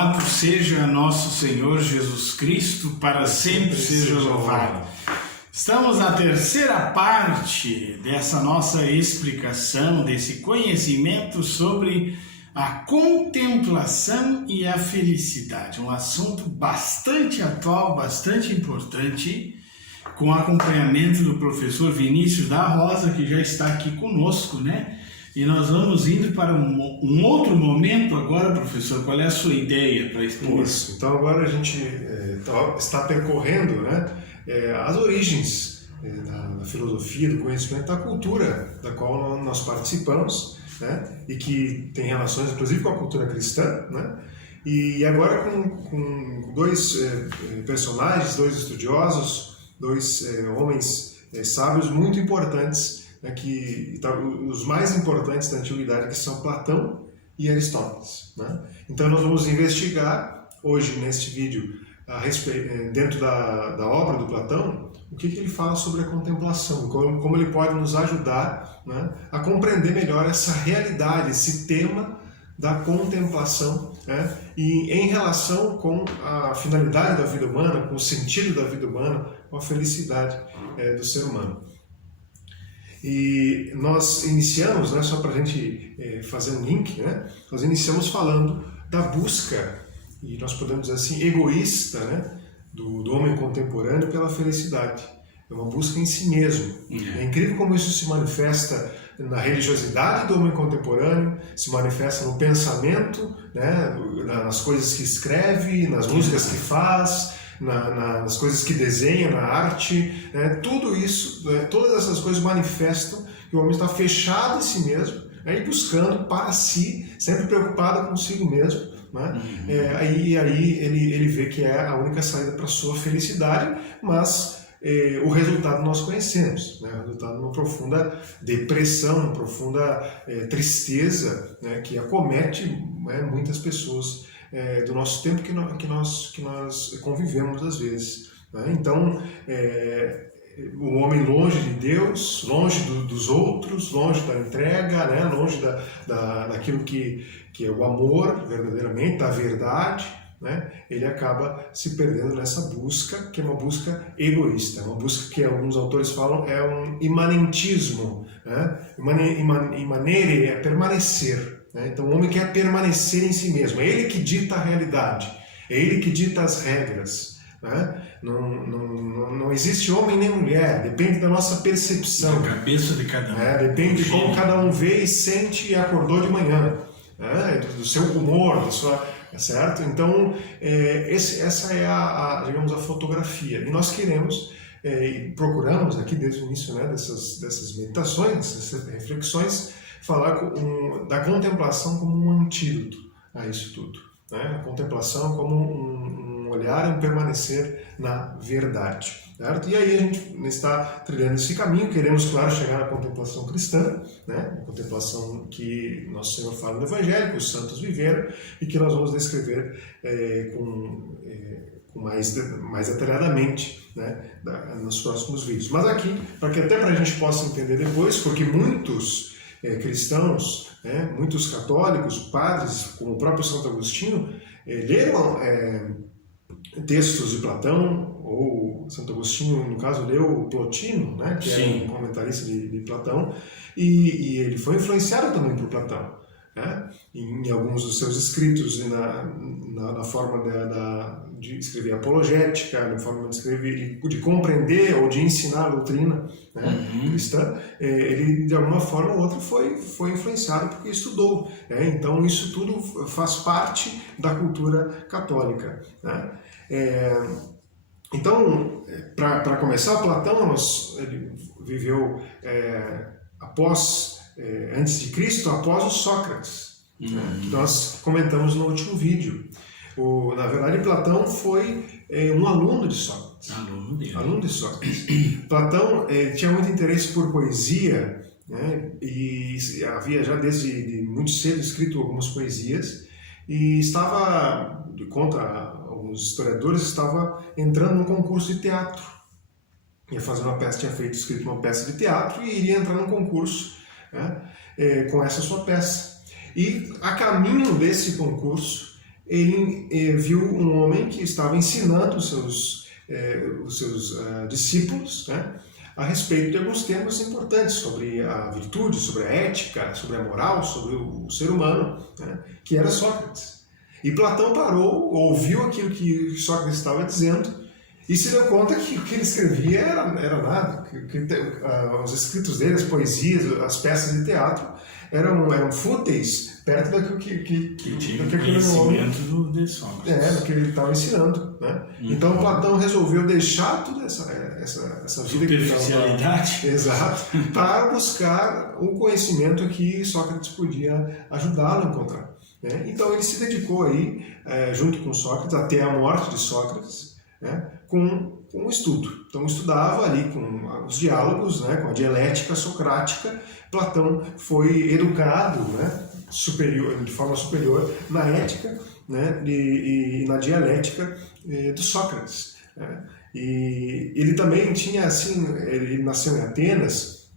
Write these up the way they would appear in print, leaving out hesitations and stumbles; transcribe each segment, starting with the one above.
Louvado seja nosso Senhor Jesus Cristo, para sempre seja louvado. Estamos na terceira parte dessa nossa explicação, desse conhecimento sobre a contemplação e a felicidade. Um assunto bastante atual, bastante importante, com acompanhamento do professor Vinícius da Rosa, que já está aqui conosco, né? E nós vamos indo para um outro momento agora, professor. Qual é a sua ideia para expor? Isso. Então agora a gente está percorrendo, né, as origens da filosofia, do conhecimento, da cultura da qual nós participamos, né, e que tem relações inclusive com a cultura cristã, né? E agora com dois personagens, dois estudiosos, dois homens sábios muito importantes, né, os mais importantes da antiguidade, que são Platão e Aristóteles, né? Então nós vamos investigar hoje neste vídeo dentro da obra do Platão, o que ele fala sobre a contemplação, como ele pode nos ajudar, né, a compreender melhor essa realidade, esse tema da contemplação, né, e em relação com a finalidade da vida humana, com o sentido da vida humana, com a felicidade do ser humano. E nós iniciamos, né, só para a gente fazer um link, né, nós iniciamos falando da busca, e nós podemos dizer assim, egoísta, né, do homem contemporâneo pela felicidade. É uma busca em si mesmo. É incrível como isso se manifesta na religiosidade do homem contemporâneo, se manifesta no pensamento, né, nas coisas que escreve, nas músicas que faz, nas coisas que desenha, na arte, né? Tudo isso, todas essas coisas manifestam que o homem está fechado em si mesmo, né, e buscando para si, sempre preocupado consigo mesmo, né? Aí ele vê que é a única saída para a sua felicidade, mas o resultado nós conhecemos, né? O resultado de uma profunda depressão, uma profunda tristeza, né, que acomete, né, muitas pessoas do nosso tempo que nós convivemos às vezes, né? Então, o homem longe de Deus, longe dos outros, longe da entrega, né? Longe daquilo que é o amor, verdadeiramente, da verdade, né? Ele acaba se perdendo nessa busca, que é uma busca egoísta, uma busca que alguns autores falam é um imanentismo, né? Imanere é permanecer. Então o homem quer permanecer em si mesmo, é ele que dita a realidade, é ele que dita as regras, né? Não existe homem nem mulher, depende da nossa percepção. Da cabeça de cada um. Depende de como cada um vê e sente e acordou de manhã, né? Do seu humor, da sua... certo? Então essa é digamos, a fotografia, e nós queremos e procuramos aqui desde o início, né, dessas meditações, dessas reflexões, falar da contemplação como um antídoto a isso tudo, né? A contemplação como um olhar, um permanecer na verdade, certo? E aí a gente está trilhando esse caminho, queremos, claro, chegar à contemplação cristã, né? A contemplação que Nosso Senhor fala no Evangelho, que os santos viveram, e que nós vamos descrever com mais detalhadamente, né, nos próximos vídeos. Mas aqui, até para a gente possa entender depois, porque muitos cristãos, né, muitos católicos, padres, como o próprio Santo Agostinho, leram textos de Platão, ou Santo Agostinho, no caso, leu Plotino, né, que é um comentarista de Platão, e ele foi influenciado também por Platão, né, em alguns dos seus escritos, na forma de escrever apologética, na forma de escrever, de compreender ou de ensinar a doutrina, né, cristã. Ele, de alguma forma ou outra, foi influenciado porque estudou, né? Então isso tudo faz parte da cultura católica, né? Então, para começar, Platão ele viveu antes de Cristo, após o Sócrates, né, que nós comentamos no último vídeo. Na verdade, Platão foi um aluno de Sócrates. Aluno de Sócrates. Platão tinha muito interesse por poesia, né, e havia já desde muito cedo escrito algumas poesias, e estava, contra alguns historiadores, estava entrando num concurso de teatro. Ia fazer uma peça, tinha escrito uma peça de teatro e iria entrar num concurso, né, com essa sua peça. E a caminho desse concurso, ele viu um homem que estava ensinando os seus discípulos, né, a respeito de alguns temas importantes sobre a virtude, sobre a ética, sobre a moral, sobre o ser humano, né, que era Sócrates. E Platão parou, ouviu aquilo que Sócrates estava dizendo e se deu conta que o que ele escrevia era nada, os escritos dele, as poesias, as peças de teatro eram fúteis perto daquilo que tinha conhecimento de Sócrates. Do que ele estava ensinando, né? Então Platão resolveu deixar toda essa vida superficialidade, exato, para buscar o conhecimento que Sócrates podia ajudá-lo a encontrar, né? Então ele se dedicou aí, junto com Sócrates, até a morte de Sócrates, né, com o estudo. Então estudava ali com os diálogos, né, com a dialética socrática. Platão foi educado, né, de forma superior na ética, né, e na dialética do Sócrates, né. E ele também tinha, assim, ele nasceu em Atenas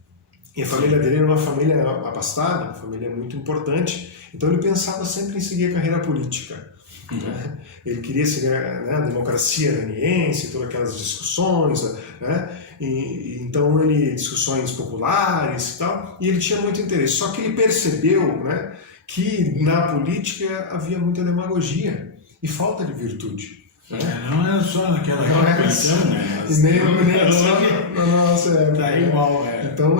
e a família dele era uma família abastada, uma família muito importante, então ele pensava sempre em seguir a carreira política. Né? Ele queria seguir, né, a democracia ateniense, todas aquelas discussões, né? Então discussões populares e tal, e ele tinha muito interesse. Só que ele percebeu, né, que na política havia muita demagogia e falta de virtude. Não era só naquela época, né? Nem só na nossa época. Tá igual, Então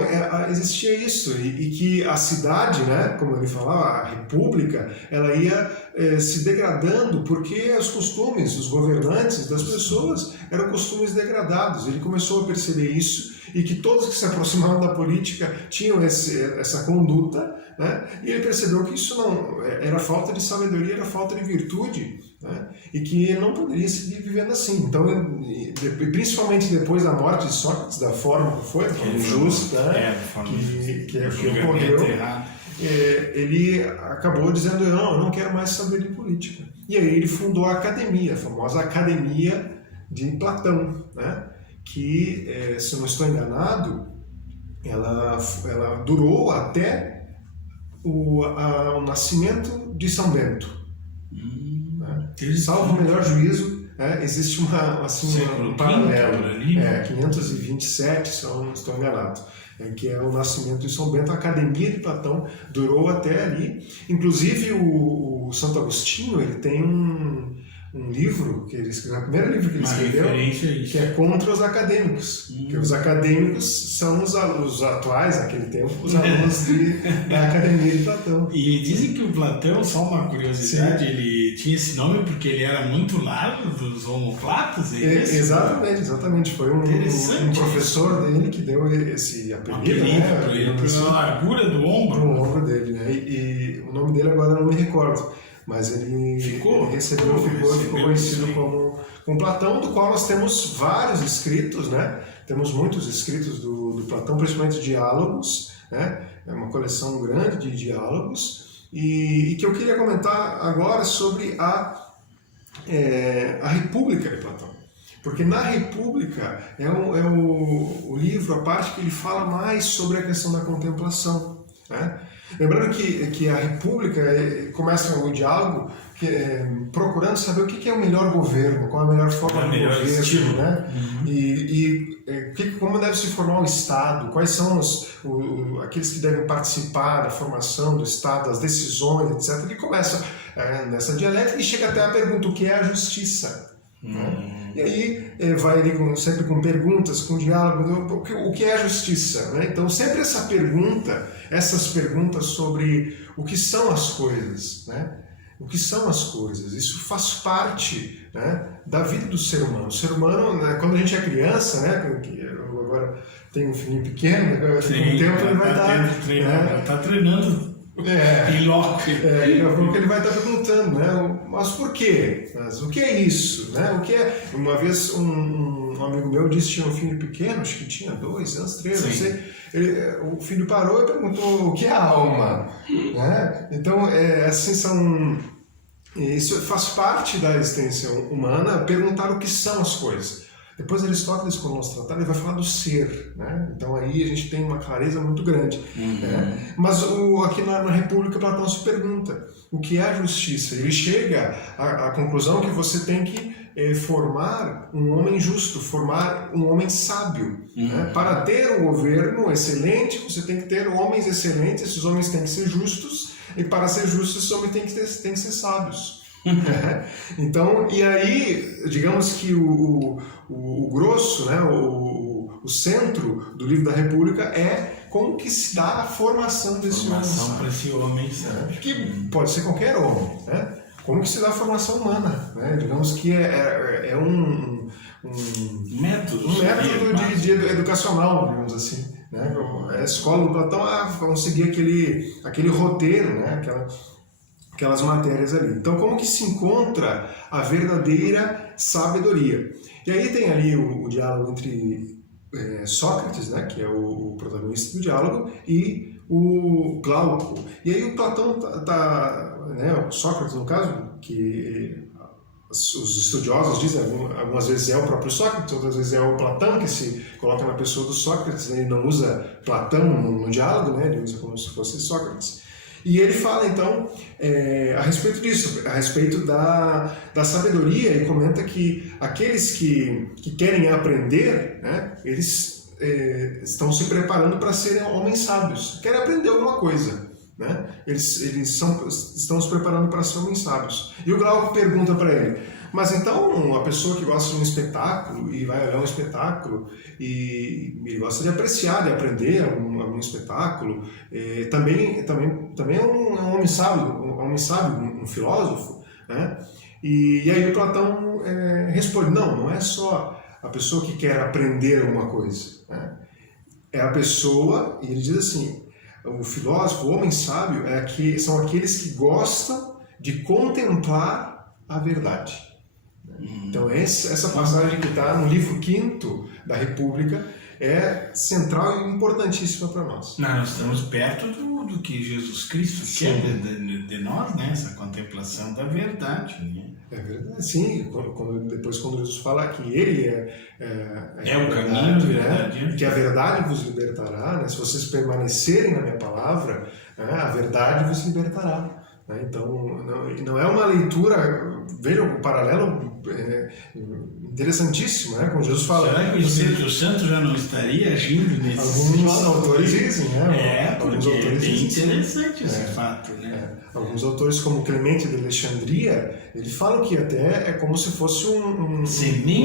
existia isso, e que a cidade, né, como ele falava, a república, ela ia se degradando porque os costumes dos governantes, das pessoas, eram costumes degradados. Ele começou a perceber isso e que todos que se aproximavam da política tinham essa conduta, né, e ele percebeu que isso não era falta de sabedoria, era falta de virtude, né, e que não poderia seguir vivendo assim. Então, principalmente depois da morte de Sócrates, da forma que foi, da forma injusta, que ocorreu, ele acabou dizendo: eu não quero mais saber de política. E aí ele fundou a academia, a famosa Academia de Platão, né, que, se eu não estou enganado, ela durou até o nascimento de São Bento. Salvo o melhor juízo, existe um paralelo. 527, se eu não estou enganado, que é o nascimento de São Bento. A Academia de Platão durou até ali. Inclusive o Santo Agostinho, ele tem um livro que ele escreveu, o primeiro livro que ele escreveu, que é contra os acadêmicos. Porque os acadêmicos são os atuais, naquele tempo, os alunos da Academia de Platão. E dizem que o Platão, só uma curiosidade, ele tinha esse nome porque ele era muito largo dos omoplatas? Exatamente. Foi um professor dele que deu esse apelido, né? Pela largura do ombro. Do ombro dele, né? E o nome dele agora eu não me recordo. Mas ele ficou conhecido como Platão, do qual nós temos vários escritos, né? Temos muitos escritos do Platão, principalmente diálogos, né? É uma coleção grande de diálogos, e que eu queria comentar agora sobre a República de Platão. Porque na República é o livro, a parte que ele fala mais sobre a questão da contemplação, né? Lembrando que a República começa o diálogo procurando saber o que é o melhor governo, qual é a melhor forma de governo, né? Como deve se formar o Estado, quais são aqueles que devem participar da formação do Estado, das decisões, etc. Ele começa nessa dialética e chega até a pergunta: o que é a justiça? E aí vai ali sempre com perguntas, com diálogo, o que é a justiça, né? Então sempre essas perguntas sobre o que são as coisas, né? O que são as coisas? Isso faz parte, né, da vida do ser humano. O ser humano, né, quando a gente é criança, né, eu agora tenho um filhinho pequeno, com o tempo ele vai dar... Está treinando. Em loco. Daqui a pouco ele vai estar perguntando, né? Mas por quê? Mas o que é isso? Né? O que é? Uma vez um amigo meu disse que tinha um filho pequeno, acho que tinha 2 anos, 3, não sei. O filho parou e perguntou: o que é a alma? Né? Então, isso faz parte da existência humana, perguntar o que são as coisas. Depois Aristóteles, quando nos tratar, ele vai falar do ser, né? Então aí a gente tem uma clareza muito grande. Né? Mas aqui na República, Platão se pergunta o que é a justiça. Ele chega à conclusão que você tem que formar um homem justo, formar um homem sábio. Né? Para ter um governo excelente, você tem que ter homens excelentes, esses homens têm que ser justos, e para ser justos, esses homens têm que ser sábios. Então, e aí, digamos que o grosso, né, o centro do livro da República é como que se dá a formação desse homem sábio. Para esse homem sábio. Que pode ser qualquer homem, né? Como que se dá a formação humana, né? Digamos que é um método de educacional, digamos assim. Né? A escola do Platão, vamos seguir aquele roteiro, né? Aquelas matérias ali. Então, como que se encontra a verdadeira sabedoria? E aí tem ali o diálogo entre Sócrates, né, que é o protagonista do diálogo, e o Glauco. E aí o Platão né, Sócrates, no caso, que os estudiosos dizem, algumas vezes é o próprio Sócrates, outras vezes é o Platão que se coloca na pessoa do Sócrates, né? Ele não usa Platão no diálogo, né? Ele usa como se fosse Sócrates. E ele fala, então, a respeito disso, a respeito da sabedoria, e comenta que aqueles que querem aprender, né, eles estão se preparando para serem homens sábios, querem aprender alguma coisa. Né? Eles estão se preparando para ser homens sábios. E o Glauco pergunta para ele, mas então a pessoa que gosta de um espetáculo e vai olhar um espetáculo e gosta de apreciar, de aprender algum espetáculo, também é um homem sábio, um filósofo, né? E aí o Platão responde, não é só a pessoa que quer aprender alguma coisa, né? É a pessoa, e ele diz assim, o filósofo, o homem sábio, são aqueles que gostam de contemplar a verdade. Então essa passagem que está no livro 5º da República é central e importantíssima para nós. Nós estamos perto do que Jesus Cristo quer de nós, né? Essa contemplação da verdade. Né? É verdade, sim. Depois quando Jesus fala que Ele é o caminho, né? Que a verdade vos libertará, né? Se vocês permanecerem na minha palavra, né? A verdade vos libertará. Né? Então, não é uma leitura, veja um paralelo interessantíssimo, né? Como Jesus fala. Será que o Espírito Santo já não estaria agindo nesse Alguns autores dizem, né? Porque é bem interessante esse fato, né? Alguns autores, como Clemente de Alexandria, ele fala que até é como se fosse semente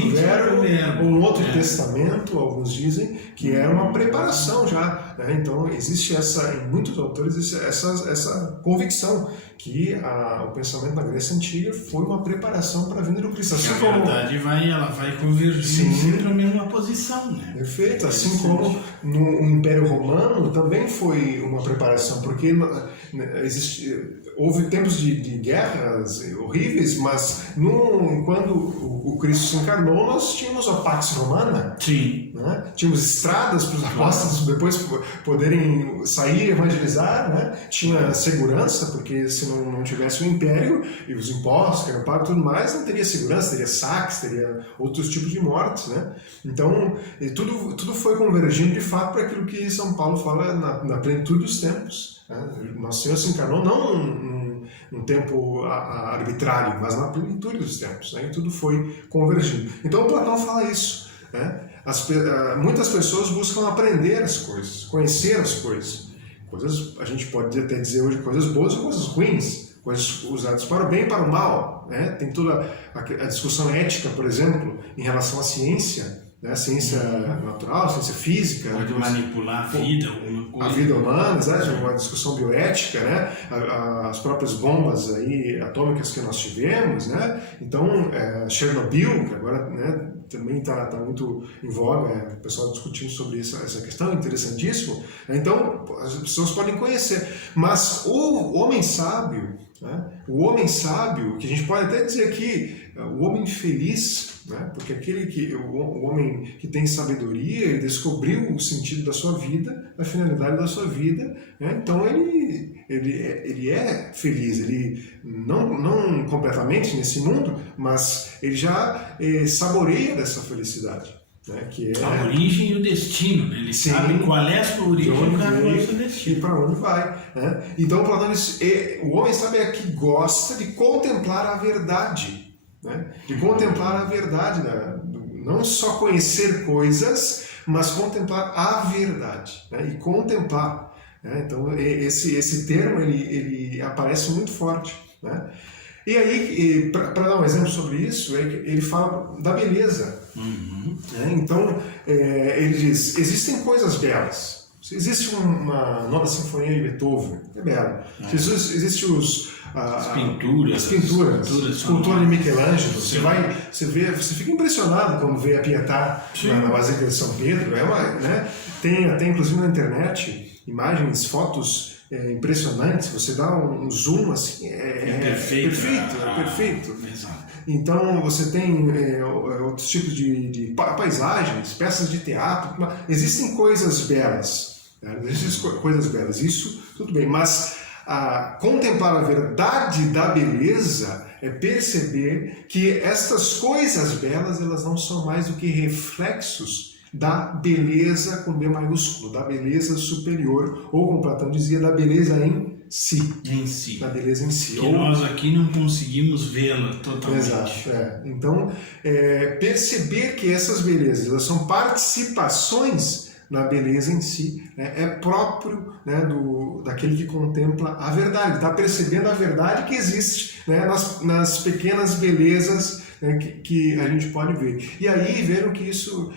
do verbo, ou um outro testamento, alguns dizem, que era uma preparação já. Né? Então, existe em muitos autores essa convicção que o pensamento na Grécia Antiga foi uma preparação para a vinda do Cristo. Assim a verdade vai convergir sempre na mesma posição. Né? Perfeito. Assim como no Império Romano também foi uma preparação, porque houve tempos de guerras horríveis, mas quando o Cristo se encarnou, nós tínhamos a Pax Romana. Sim. Né? Tínhamos estradas para os apóstolos depois poderem sair e evangelizar, né? Tinha segurança, porque se não tivesse o império e os impostos que eram pagos e tudo mais, não teria segurança, teria saques, teria outros tipos de mortes. Né? Então, tudo foi convergindo de fato para aquilo que São Paulo fala na plenitude dos tempos. Né? Nosso Senhor se encarnou não num tempo arbitrário, mas na plenitude dos tempos. Né? E tudo foi convergindo. Então, Platão fala isso. Né? Muitas pessoas buscam aprender as coisas, conhecer as coisas. A gente pode até dizer hoje coisas boas ou coisas ruins, coisas usadas para o bem e para o mal. Né? Tem toda a discussão ética, por exemplo, em relação à ciência, né? Ciência natural, ciência física. Pode manipular a vida, alguma coisa. A vida humana, uma discussão bioética, né? As próprias bombas aí, atômicas que nós tivemos, né? Então, Chernobyl, que agora, né, também está muito em voga, o pessoal discutindo sobre essa questão, interessantíssimo. Então, as pessoas podem conhecer. Mas o homem sábio, né? O homem sábio, que a gente pode até dizer aqui, o homem feliz, né? Porque o homem que tem sabedoria, ele descobriu o sentido da sua vida, a finalidade da sua vida, né? Então ele é feliz, ele não completamente nesse mundo, mas ele já saboreia dessa felicidade. Né, que é a origem e o destino, né? Ele sabe qual é a sua origem e qual é o seu destino. E para onde vai. Né? Então, Platão o homem sabe que gosta de contemplar a verdade. Né? De contemplar a verdade, não só conhecer coisas, mas contemplar a verdade. Né? E contemplar. Né? Então, esse termo ele aparece muito forte. Né? E aí, para dar um exemplo sobre isso, ele fala da beleza. Então, ele diz, existem coisas belas. Existe uma nova sinfonia de Beethoven, é bela. Existem as pinturas, escultura de Michelangelo. Você fica impressionado quando vê a Pietà na Basílica de São Pedro. Né? Tem inclusive na internet imagens, fotos impressionantes. Você dá um zoom assim, perfeito. Exato. Então você tem outros tipos de paisagens, peças de teatro. Existem coisas belas. Né? Existem coisas belas. Isso tudo bem, mas contemplar a verdade da beleza é perceber que estas coisas belas, elas não são mais do que reflexos da beleza com B maiúsculo, da beleza superior, ou como Platão dizia, da beleza em si. Da beleza em si. Que nós aqui não conseguimos vê-la totalmente. Exato. Então, perceber que essas belezas, elas são participações na beleza em si, né? É próprio, né, daquele que contempla a verdade. Está percebendo a verdade que existe, né, nas pequenas belezas, né, que a gente pode ver. E aí veram que isso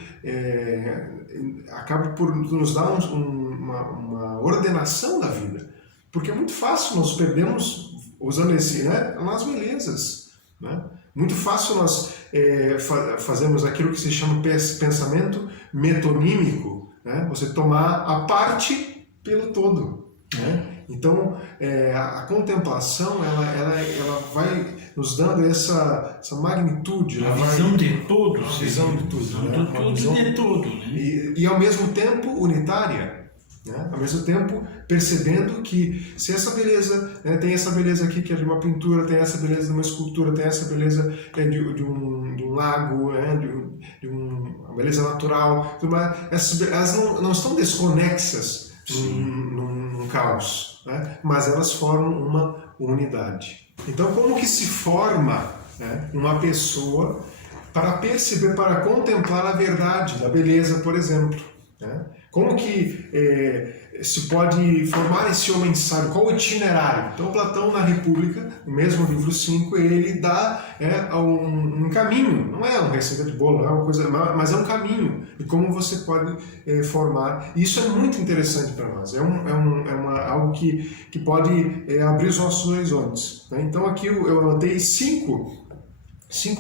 acaba por nos dar uma ordenação da vida. Porque é muito fácil nós perdermos, usando nas belezas. Né? Muito fácil nós fazermos aquilo que se chama pensamento metonímico. Né? Você tomar a parte pelo todo. Né? Então, a contemplação ela vai nos dando essa magnitude. A visão de todo. A visão de tudo. Né? E ao mesmo tempo unitária. Né? Ao mesmo tempo percebendo que se essa beleza, né, tem essa beleza aqui que é de uma pintura, tem essa beleza de uma escultura, tem essa beleza de um lago, né, de uma beleza natural, elas não estão desconexas num caos, né, mas elas formam uma unidade. Então, como que se forma, né, uma pessoa para perceber, para contemplar a verdade da beleza, por exemplo? Né? Como que se pode formar esse homem sábio? Qual o itinerário? Então, Platão, na República, no mesmo livro 5, ele dá um caminho. Não é uma receita de bolo, não é uma coisa, mas é um caminho de como você pode formar. E isso é muito interessante para nós. É algo que pode abrir os nossos horizontes. Né? Então, aqui eu anotei 5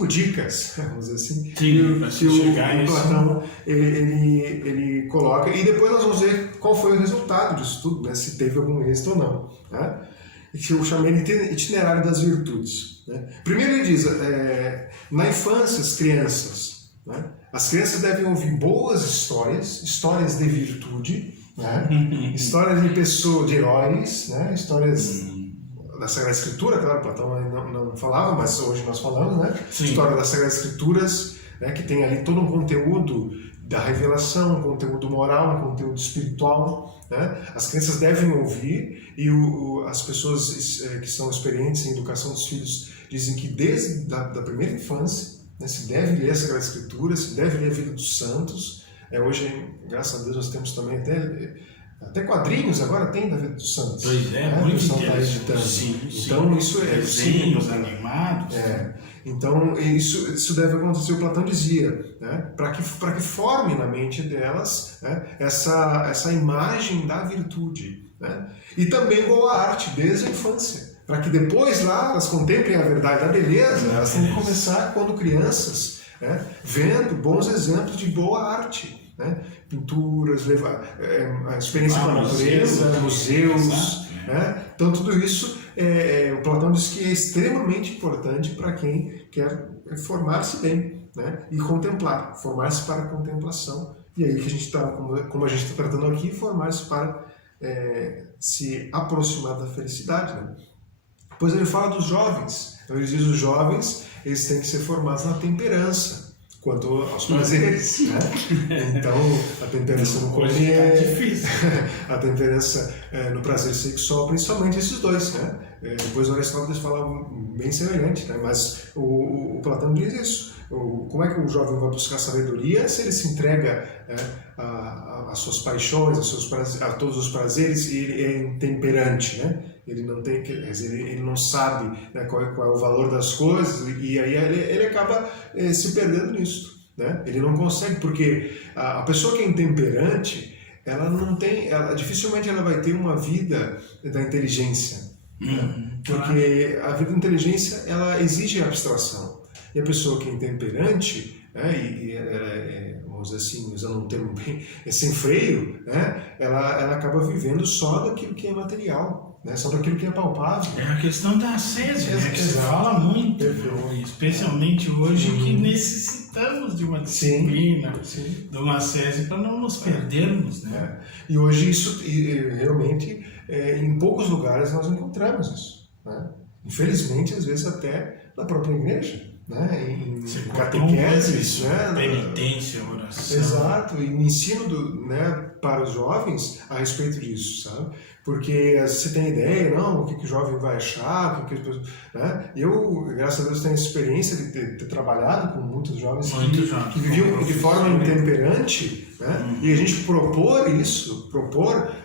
dicas, vamos dizer assim, que o Platão ele coloca, e depois nós vamos ver qual foi o resultado disso tudo, né? Se teve algum êxito ou não. Né? Que eu chamei de itinerário das virtudes. Né? Primeiro ele diz, na infância, as crianças devem ouvir boas histórias de virtude, né? Histórias de pessoas, de heróis, né? Histórias da Sagrada Escritura, claro, Platão não falava, mas hoje nós falamos, né? História das Sagradas Escrituras, né? Que tem ali todo um conteúdo da revelação, um conteúdo moral, um conteúdo espiritual, né? As crianças devem ouvir, e as pessoas que são experientes em educação dos filhos dizem que desde da primeira infância, né, se deve ler a Sagrada Escritura, se deve ler a vida dos santos. Hoje, graças a Deus, nós temos também até quadrinhos agora tem da vida dos santos. Pois é, né? muito interessante. Então, isso é desenhos animados. Então, isso deve acontecer, o Platão dizia, né? Para que forme na mente delas, né, essa imagem da virtude. Né? E também boa arte, desde a infância. Para que depois lá elas contemplem a verdade da beleza, elas têm que começar quando crianças, né, vendo bons exemplos de boa arte. Né? Pinturas, a experiência com a natureza, museus. Né? Então tudo isso o Platão diz que é extremamente importante para quem quer formar-se bem, né? E contemplar, formar-se para a contemplação. E aí que a gente está, como a gente está tratando aqui, formar-se para se aproximar da felicidade, né? Depois ele fala dos jovens. Então ele diz que os jovens eles têm que ser formados na temperança quanto aos prazeres, né? Então a temperança no comer, a temperança no prazer sexual, principalmente esses dois, né? Depois o Aristóteles fala bem semelhante, né? Mas o Platão diz isso. Como é que o jovem vai buscar sabedoria se ele se entrega às suas paixões, a todos os prazeres e ele é intemperante, né? Ele não tem, ele não sabe, né, qual é o valor das coisas e aí ele acaba se perdendo nisso, né? Ele não consegue, porque a pessoa que é intemperante, ela não tem, dificilmente ela vai ter uma vida da inteligência, né? Porque a vida da inteligência ela exige abstração. E a pessoa que é intemperante, né, vamos dizer assim, usando um termo bem, sem freio, né, ela acaba vivendo só daquilo que é material, né, só daquilo que é palpável. É a questão da ascese, né, que se fala muito, especialmente hoje, que necessitamos de uma disciplina, de uma ascese para não nos perdermos, né? E hoje isso, realmente, em poucos lugares nós encontramos isso, né? Infelizmente, às vezes até na própria igreja, né? Em catequeses, né? Penitência, oração. Exato, e o ensino né, para os jovens a respeito disso, sabe? Porque você tem ideia, não, o que o jovem vai achar, né? Eu, graças a Deus, tenho a experiência de ter trabalhado com muitos jovens que viviam de forma intemperante, né? E a gente propor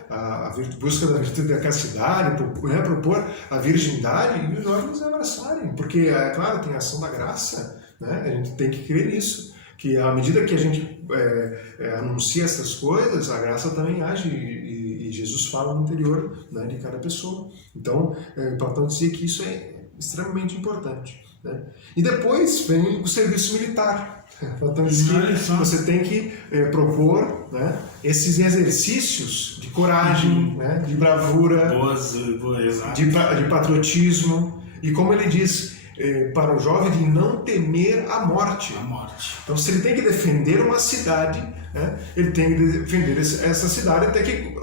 a busca da virtude da castidade, né? Propor a virgindade e os jovens abraçarem, porque, é claro, tem a ação da graça, né? A gente tem que crer nisso, que à medida que a gente anuncia essas coisas, a graça também age e Jesus fala no interior, né, de cada pessoa. Então, Platão dizia que isso é extremamente importante, né? E depois vem o serviço militar. Platão diz que você tem que propor, né, esses exercícios de coragem, né, de bravura, de patriotismo, e como ele diz, para o jovem de não temer a morte. Então, se ele tem que defender uma cidade, né, ele tem que defender essa cidade até que,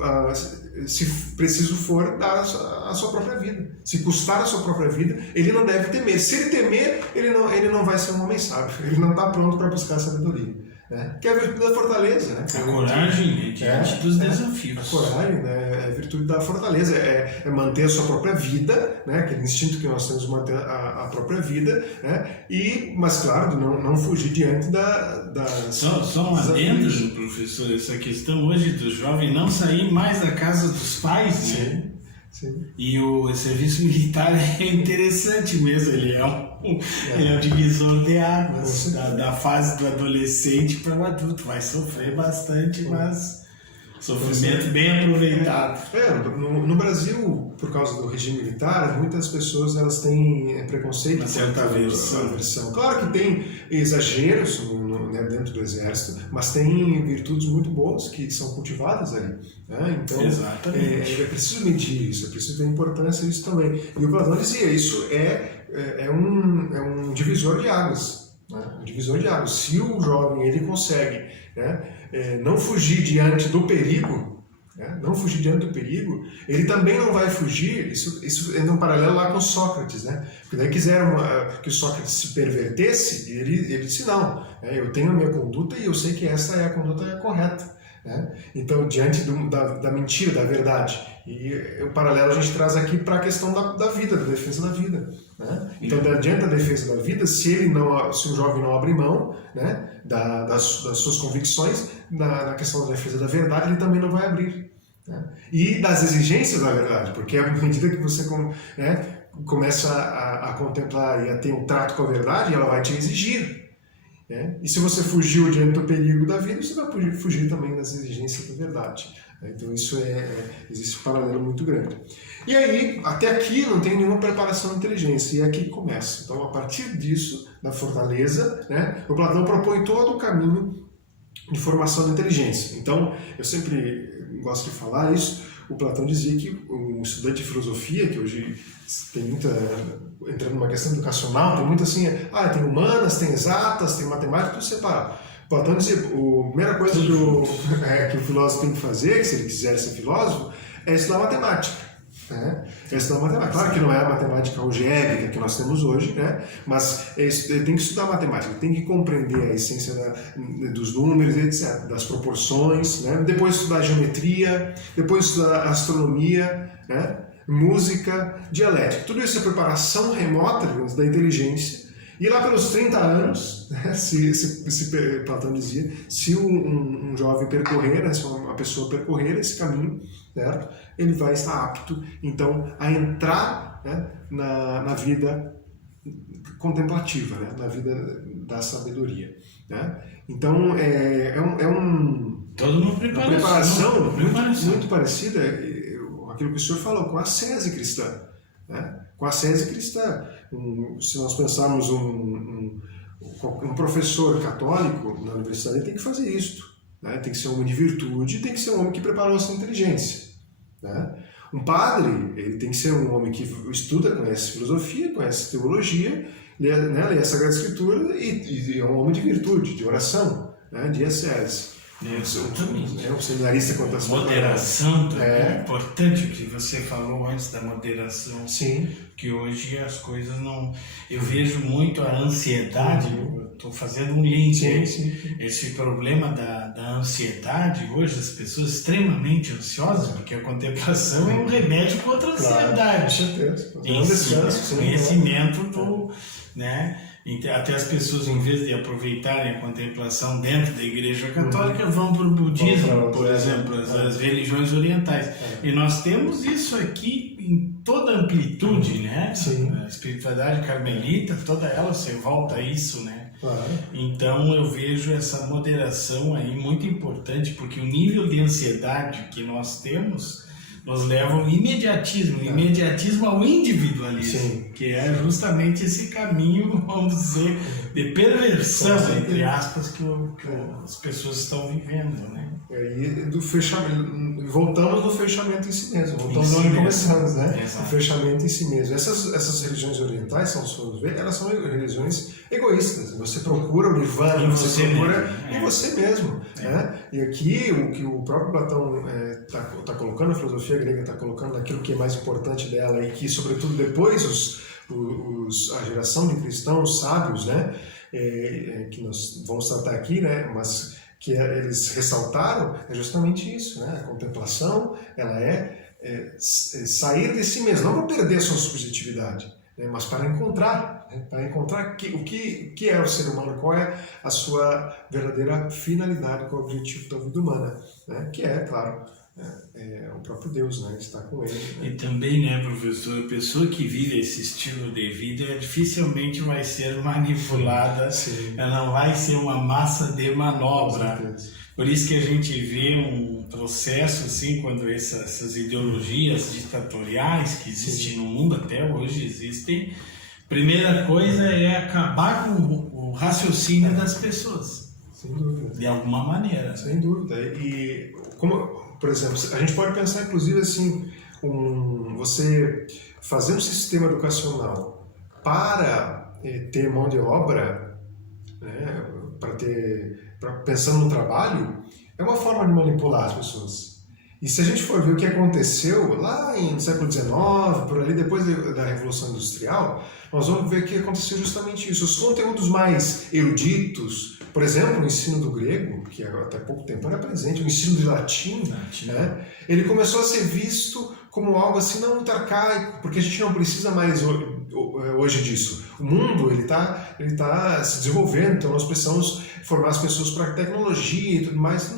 se preciso for, dar a sua própria vida. Se custar a sua própria vida, ele não deve temer. Se ele temer, ele não vai ser um homem sábio. Ele não está pronto para buscar a sabedoria, né? Que é a virtude da fortaleza, né? A coragem diante dos desafios. A coragem, né, é a virtude da fortaleza, é manter a sua própria vida, né, aquele instinto que nós temos de manter a própria vida, né, mas claro, de não fugir diante Só um adendo, professor, essa questão hoje do jovem não sair mais da casa dos pais, né? Sim. E o serviço militar é interessante mesmo, ele é um divisor de águas da fase do adolescente para o adulto. Vai sofrer bastante, mas sofrimento bem aproveitado. No Brasil, por causa do regime militar, muitas pessoas elas têm preconceito. Uma certa aversão. Claro que tem exageros né, dentro do exército, mas tem virtudes muito boas que são cultivadas aí, né? Então é preciso medir isso, é preciso dar importância a isso também. E o Platão dizia, isso é um divisor de águas, né? Um divisor de águas. Se o jovem ele consegue, né, não fugir diante do perigo, né, ele também não vai fugir. Isso é um paralelo lá com Sócrates, né? Porque daí quiseram que o Sócrates se pervertesse, e ele disse não, eu tenho a minha conduta e eu sei que essa é a conduta correta, né? Então, diante da mentira, da verdade. E o paralelo a gente traz aqui para a questão da vida, da defesa da vida, né? Então, diante da defesa da vida, se o jovem não abre mão, né, das suas convicções na questão da defesa da verdade, ele também não vai abrir, né? E das exigências da verdade, porque à medida que você começa a contemplar e a ter um trato com a verdade, ela vai te exigir, né? E se você fugiu diante do perigo da vida, você vai fugir também das exigências da verdade. Então isso existe um paralelo muito grande. E aí, até aqui não tem nenhuma preparação de inteligência, e é aqui que começa. Então, a partir disso, da fortaleza, né, o Platão propõe todo o caminho de formação da inteligência. Então, eu sempre gosto de falar isso, o Platão dizia que o estudante de filosofia, que hoje tem muita, entrando numa questão educacional, tem muito assim, tem humanas, tem exatas, tem matemática, tudo separado. Platão dizia, a primeira coisa que o filósofo tem que fazer, se ele quiser ser filósofo, é estudar matemática. É estudar matemática. Claro que não é a matemática algébrica que nós temos hoje, né? Mas ele tem que estudar matemática, ele tem que compreender a essência dos números, etc., das proporções, né? Depois estudar geometria, depois estudar astronomia, né? Música, dialética. Tudo isso é preparação remota, digamos, da inteligência. E lá pelos 30 anos, né, se Platão dizia, se um jovem percorrer, né, se uma pessoa percorrer esse caminho, certo? Ele vai estar apto, então, a entrar, né, na vida contemplativa, né, na vida da sabedoria. Né? Então, toda uma preparação muito parecida, aquilo que o senhor falou, com a ascese cristã. Né? Com a ascese cristã. Se nós pensarmos um professor católico na universidade, ele tem que fazer isto. Né? Tem que ser um homem de virtude, tem que ser um homem que preparou a sua inteligência. Né? Um padre, ele tem que ser um homem que estuda, conhece filosofia, conhece teologia, lê a Sagrada Escritura e é um homem de virtude, de oração, né? De ascese. Exatamente. Um seminarista quanto a moderação também é importante, o que você falou antes da moderação. Sim. Que hoje as coisas não... Eu vejo muito a ansiedade, estou fazendo um link. Sim. Esse problema da ansiedade, hoje as pessoas extremamente ansiosas, porque a contemplação é um remédio contra a ansiedade. Com certeza. Conhecimento do... Né? Até as pessoas, em vez de aproveitarem a contemplação dentro da Igreja Católica, vão para o budismo, por exemplo, as religiões orientais. E nós temos isso aqui em toda a amplitude, né? Sim. A espiritualidade carmelita, toda ela se volta a isso, né? Claro. Então eu vejo essa moderação aí muito importante, porque o nível de ansiedade que nós temos nos leva ao imediatismo ao individualismo. Sim. Que é justamente esse caminho, vamos dizer, de perversão, entre aspas, que as pessoas estão vivendo, né? E do fechamento, voltamos do fechamento em si mesmo, voltamos onde começamos, né? O fechamento em si mesmo. Essas religiões orientais, se nós ver, elas são religiões egoístas. Você procura o nirvana, você procura em você mesmo. Né? E aqui, o que o próprio Platão está colocando, a filosofia grega está colocando naquilo que é mais importante dela e que, sobretudo, depois a geração de cristãos sábios, né? Que nós vamos tratar aqui, né? Mas que eles ressaltaram é justamente isso, né? A contemplação, ela sair de si mesmo, não para perder a sua subjetividade, né? Mas para encontrar o que é o ser humano, qual é a sua verdadeira finalidade, qual é o objetivo da vida humana, né? Que é, claro, o próprio Deus, né? Está com ele. Né? E também, né, professor, a pessoa que vive esse estilo de vida dificilmente vai ser manipulada, ela não vai ser uma massa de manobra. Por isso que a gente vê um processo, assim, quando essas ideologias ditatoriais que existem no mundo, até hoje existem, primeira coisa é acabar com o raciocínio das pessoas. Sem dúvida. De alguma maneira. Sem dúvida. E como... Por exemplo, a gente pode pensar, inclusive, assim, você fazer um sistema educacional para ter mão de obra, né, pensando no trabalho, é uma forma de manipular as pessoas. E se a gente for ver o que aconteceu lá no século XIX, por ali, depois da Revolução Industrial, nós vamos ver que aconteceu justamente isso. Os conteúdos mais eruditos, por exemplo, o ensino do grego, que até pouco tempo era presente, o ensino de latim, né? Ele começou a ser visto como algo assim não muito arcaico, porque a gente não precisa mais hoje disso. O mundo ele tá se desenvolvendo, então nós precisamos formar as pessoas para tecnologia e tudo mais.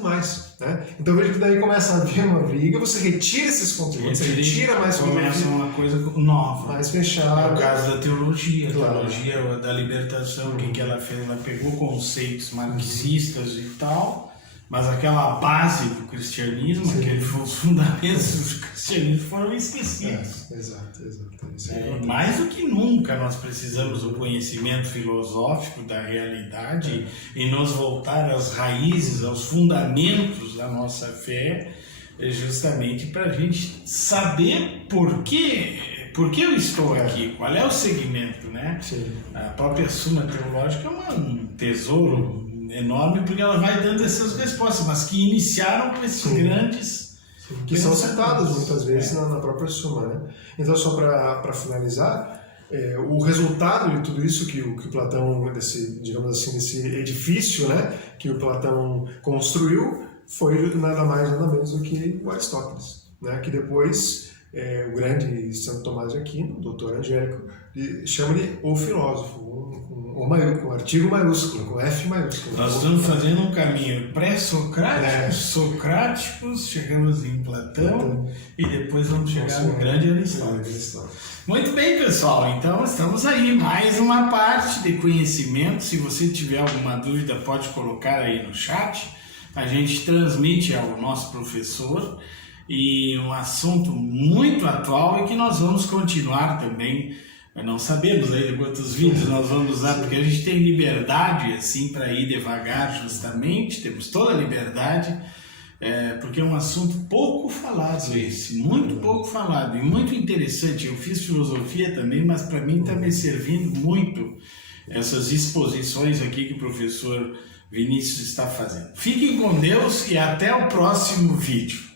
Né? Então veja que daí começa a haver uma briga, você retira esses conteúdos, você retira mais começa uma coisa nova, mais fechada. É o caso da teologia, claro. A teologia da libertação, o que ela fez? Ela pegou conceitos marxistas e tal, mas aquela base do cristianismo, os fundamentos do cristianismo foram esquecidos. Exato. Mais do que nunca nós precisamos do conhecimento filosófico da realidade e nos voltar às raízes, aos fundamentos da nossa fé, justamente para a gente saber por que eu estou aqui, qual é o segmento, né? Sim. A própria Suma Teológica é um tesouro enorme, porque ela vai dando essas respostas, mas que iniciaram com esses grandes... Que são citadas muitas vezes na própria Suma, né? Então, só para finalizar, o resultado de tudo isso que o Platão, digamos assim, desse edifício, né, que o Platão construiu, foi nada mais nada menos do que o Aristóteles, né, que depois o grande Santo Tomás de Aquino, o doutor Angélico, chama-lhe o filósofo, com artigo maiúsculo, com F maiúsculo. Nós estamos fazendo um caminho pré-socrático, socráticos, chegamos em Platão e depois vamos chegar no grande Aristóteles. Muito bem, pessoal, então estamos aí, mais uma parte de conhecimento. Se você tiver alguma dúvida, pode colocar aí no chat, a gente transmite ao nosso professor, e um assunto muito atual e que nós vamos continuar também. Não sabemos ainda quantos vídeos nós vamos usar, porque a gente tem liberdade assim para ir devagar, justamente, temos toda a liberdade, porque é um assunto pouco falado esse, muito pouco falado e muito interessante. Eu fiz filosofia também, mas para mim está me servindo muito essas exposições aqui que o professor Vinícius está fazendo. Fiquem com Deus e até o próximo vídeo.